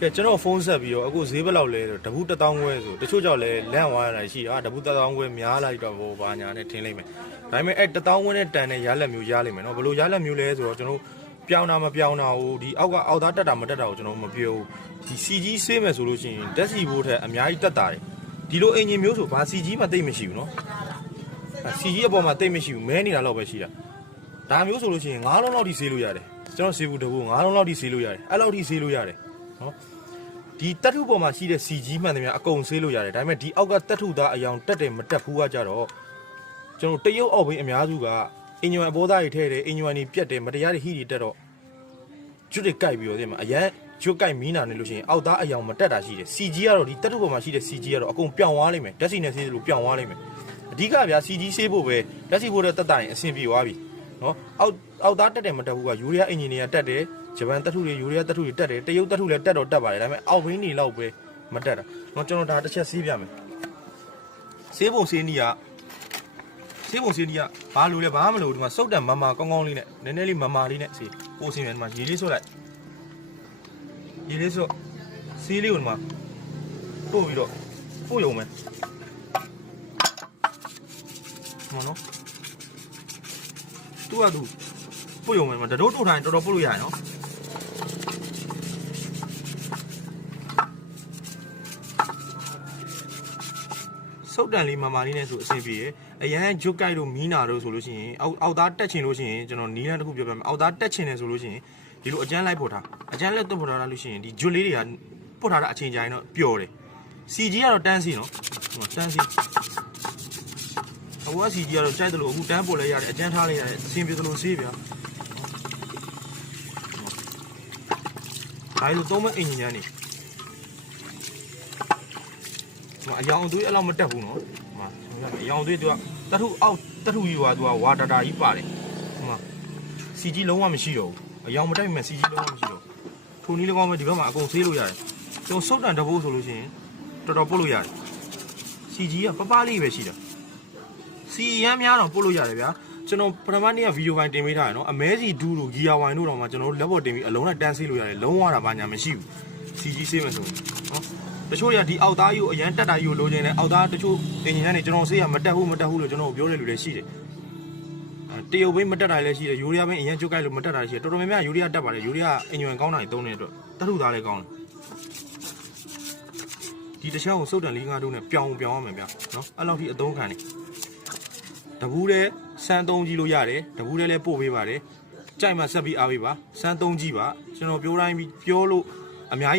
ကဲကျွန်တော်ဖုန်းဆက်ပြီးတော့အခုဈေးဘယ်လောက်လဲဆိုတပူး1000ခွဲဆိုတချို့ကြောင့်လဲလန့်သွားရတာရှိတာတပူး1000ခွဲများလိုက်တော့ဘောဘာညာနဲ့ထင်းလိုက်မယ်ဒါပေမဲ့အဲ့1000ခွဲနဲ့တန်တဲ့ရလက်မျိုးရလိမ့်မယ်နော်ဘယ်လိုရလက်မျိုးလဲဆိုတော့ကျွန်တော်ပြောင်းတာမပြောင်းတာဟိုဒီအောက်ကအောက်သားတက်တာမတက်တာကိုကျွန်တော်မပြောဘူးဒီ CG ဆေးမယ်ဆိုလို့ရှိရင်ဓာတ်စီဘိုးထက်အများကြီးတက်တာတယ်ဒီလိုအင်ဂျင်မျိုးဆိုဘာ CG မှတိတ်မရှိဘူးနော် CG အပေါ်မှာတိတ်မရှိဘူးမဲနေတာတော့ပဲရှိတာဒါမျိုးဆိုလို့ရှိရင်9လုံးလောက်ထိဆေးလို့ရတယ်ကျွန်တော်ဆေးဘူးတပူး9လုံးလောက်ထိဆေးလို့ရတယ်အဲ့လောက်ထိဆေးလို့ရတယ်နော်ဒီတက်ထုပေါ်မှာရှိတဲ့ CG မှန်တယ်များအကုန်ဆေးလို့ရတယ်ဒါပေမဲ့ဒီအောက်ကတက်ထုသားအယောင်တက်တယ်မတက်ဘူးကကြတော့ကျွန်တော်တရုတ်အောက်ဘင်းအများစုကအင်ဂျင်အပေါ်သားတွေထဲတယ်အင်ဂျင်တွေပြက်တယ်မတရားတွေဟိတွေတက်တော့ကျွတ်တွေကြိုက်ပြီးတော့ဒီမှာအရန်ကျွတ်ကြိုက်မီးနာနေလို့ရှိရင်အောက်သားအယောင်မတက်တာရှိတယ် CG ကတော့ဒီတက်ထုပေါ်မှာရှိတဲ့ CG ကတော့အကုန်ပြောင်းသွားလိမ့်မယ်ဓာတ်စီနဲ့ဆေးလို့ပြောင်းသွားလိမ့်မယ်အဓိကဗျာ CG ဆေးဖို့ပဲဓာတ်စီဖို့တဲ့တက်တာရင်အဆင်ပြေသွားပြီနော်အောက်သားတက်တယ်မတက်ဘူးကယူရီးယားအင်ဂျင်တွေကတက်တယ်ဂျပန်တက်ထုတွေယူရီးယားတက်ထုတွေတက်တယ်တရုတ်တက်ထုလည်းတက်တော့တက်ပါတယ်ဒါပေမဲ့အောက်ဘင်းတွေလောက်ပဲမတက်တာနော်ကျွန်တော်ဒါတစ်ချက်ဆေးပြမယ်ဆေးပုံဆေးနီးကဘာလို့လဲဘာမှမလို့ဒီမှာစုတ်တံမမာကောင်းကောင်းလေးနဲ့နည်းနည်းလေးမမာလေးနဲ့ဆေးပို့ဆေးမယ်ဒီမှာရေလေးဆွတ်လိုက်ရေလေးဆွတ်ဆေးလေးကိုဒီမှာပို့ပြီးတော့ပို့ရုံပဲဟောနော်သူ့ကသူပို့ရုံပဲမှာတတိုးတိုးထိုင်တော်တော်ပို့လို့ရတယ်နော်စုတ်တန်လေးမာမာလေးနဲ့ဆိုအဆင်ပြေရအရန်ဂျုတ်ကြိုက်လို့မီးနာလို့ဆိုလို့ရှိရင်အောက်သားတက်ချင်လို့ရှိရင်ကျွန်တော်နီးလန်းတစ်ခုပြောပြမယ်အောက်သားတက်ချင်တယ်ဆိုလို့ရှိရင်ဒီလိုအကျန်းလိုက်ပို့ထားအကျန်းလက်သွတ်ပို့ထားလို့ရှိရင်ဒီဂျွတ်လေးတွေကပို့ထားတာအချိန်ကြာရင်တော့ပျော်တယ် CG ကတော့တန်းစီနော်တန်းစီအခုက CG ကတော့ကြိုက်တယ်လို့အခုတန်းပို့လဲရတယ်အကျန်းထားလဲရတယ်အဆင်ပြေတယ်လို့ဆေးဗျာဒါလို့သုံးမဲ့အင်ဂျင်ညာနေအယောင်သွေးအဲ့လောက်မတက်ဘူးနော်အယောင်သွေးသူကတထုအောက်တထုကြီးကသူကဝါတာတာကြီးပါတယ်ဟိုမှာ CG လုံးဝမရှိတော့ဘူးအယောင်မတက်မှ CG လုံးဝမရှိတော့ထိုနည်း၎င်းပဲဒီဘက်မှာအကုန်ဆေးလို့ရတယ်ကျွန်တော်စုတ်တန်တဘိုးဆိုလို့ရှိရင်တော်တော်ပို့လို့ရတယ် CG ကပပလေးပဲရှိတာ CE ရမ်းများတော့ပို့လို့ရတယ်ဗျာကျွန်တော်ပထမနေ့ကဗီဒီယိုဖိုင်တင်ပေးထားရနော်အမဲစီဒူးတို့ဂီယာဝိုင်တို့တော့မှကျွန်တော်လက်ပေါ်တင်ပြီးအလုံးနဲ့တန်းဆေးလို့ရတယ်လုံးဝတာဘာညာမရှိဘူး CG ဆေးမယ်ဆိုနော်တချို့ရဒီအောက်သားကြီးကိုအရန်တက်တာကြီးကိုလိုချင်တယ်အောက်သားတချို့အင်ဂျင်ကနေကျွန်တော်ဆေးရမတက်ဘူးလို့ကျွန်တော်ပြောတဲ့လူတွေရှိတယ်တရုတ်ဘင်းမတက်တာလည်းရှိတယ်ယူရီးယားဘင်းအရန်ကျွတ်ကြိုက်လို့မတက်တာရှိတယ်တော်တော်များများယူရီးယားတက်ပါတယ်ယူရီးယားအင်ဂျင်ကောင်းတာကြီးသုံးတဲ့အတွက်တက်ထုသားလည်းကောင်းတယ်ဒီတစ်ချောင်းကိုစုတ်တန်၄-၅တို့နဲ့ပြောင်းရမယ်ဗျာနော်အဲ့လောက်ထိအသုံးခံတယ်တပူးတဲ့စမ်းသုံးကြီးလို့ရတယ်တပူးတဲ့လည်းပို့ပေးပါတယ်ကြိုက်မှဆက်ပြီးအားပေးပါစမ်းသုံးကြီးပါကျွန်တော်ပြောတိုင်းပြီးပြောလို့အများ